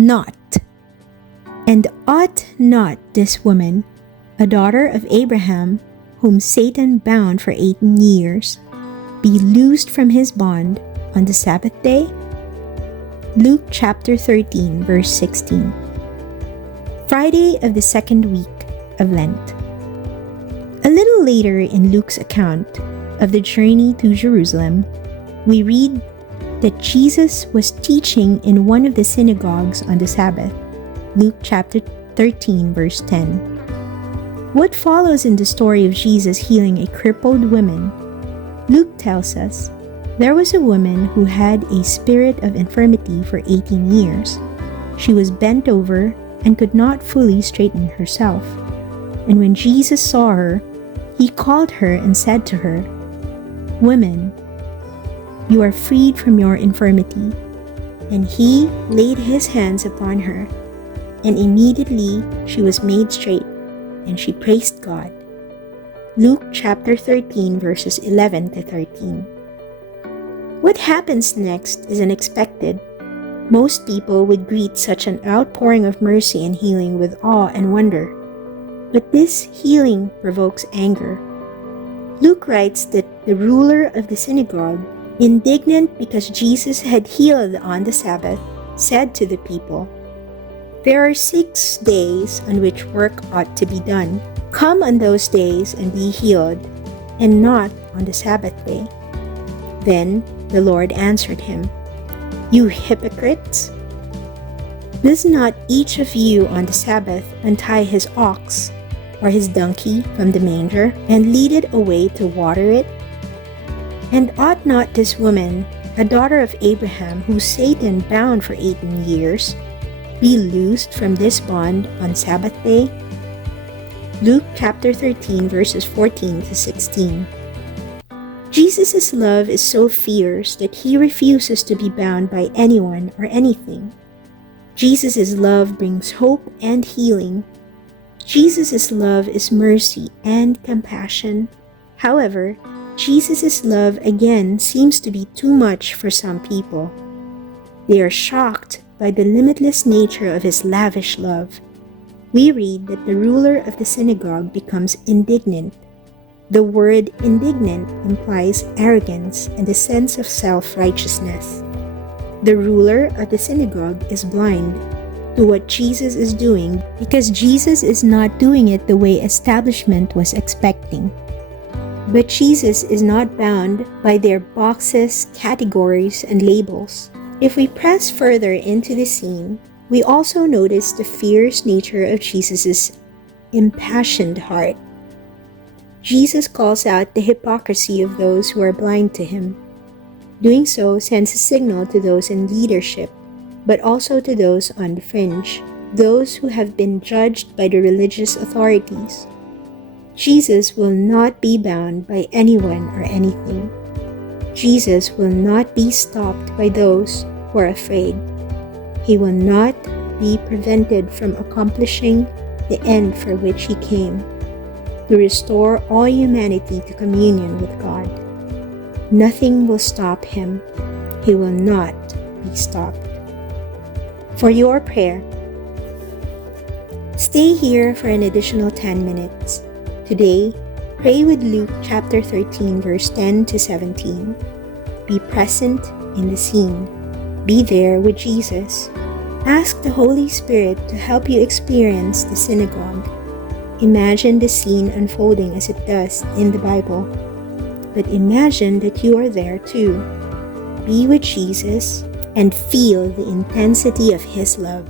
not. And ought not this woman, a daughter of Abraham, whom Satan bound for 18 years, be loosed from his bond on the Sabbath day? Luke chapter 13, verse 16. Friday of the second week of Lent. A little later in Luke's account of the journey to Jerusalem, we read that Jesus was teaching in one of the synagogues on the Sabbath. Luke chapter 13, verse 10. What follows in the story of Jesus healing a crippled woman? Luke tells us, there was a woman who had a spirit of infirmity for 18 years. She was bent over and could not fully straighten herself. And when Jesus saw her, he called her and said to her, "Woman, you are freed from your infirmity." And he laid his hands upon her, and immediately she was made straight, and she praised God. Luke chapter 13, verses 11 to 13. What happens next is unexpected. Most people would greet such an outpouring of mercy and healing with awe and wonder. But this healing provokes anger. Luke writes that the ruler of the synagogue, indignant because Jesus had healed on the Sabbath, said to the people, "There are 6 days on which work ought to be done. Come on those days and be healed, and not on the Sabbath day." Then the Lord answered him, "You hypocrites! Does not each of you on the Sabbath untie his ox or his donkey from the manger and lead it away to water it? And ought not this woman, a daughter of Abraham, whom Satan bound for 18 years, be loosed from this bond on Sabbath day?" Luke chapter 13, verses 14 to 16. Jesus' love is so fierce that he refuses to be bound by anyone or anything. Jesus' love brings hope and healing. Jesus' love is mercy and compassion. However, Jesus' love again seems to be too much for some people. They are shocked by the limitless nature of his lavish love. We read that the ruler of the synagogue becomes indignant. The word indignant implies arrogance and a sense of self-righteousness. The ruler of the synagogue is blind to what Jesus is doing because Jesus is not doing it the way establishment was expecting. But Jesus is not bound by their boxes, categories, and labels. If we press further into the scene, we also notice the fierce nature of Jesus' impassioned heart. Jesus calls out the hypocrisy of those who are blind to him. Doing so sends a signal to those in leadership, but also to those on the fringe, those who have been judged by the religious authorities. Jesus will not be bound by anyone or anything. Jesus will not be stopped by those who are afraid. He will not be prevented from accomplishing the end for which he came, to restore all humanity to communion with God. Nothing will stop him. He will not be stopped. For your prayer, stay here for an additional 10 minutes. Today, pray with Luke chapter 13, verse 10 to 17. Be present in the scene. Be there with Jesus. Ask the Holy Spirit to help you experience the synagogue. Imagine the scene unfolding as it does in the Bible. But imagine that you are there too. Be with Jesus and feel the intensity of his love.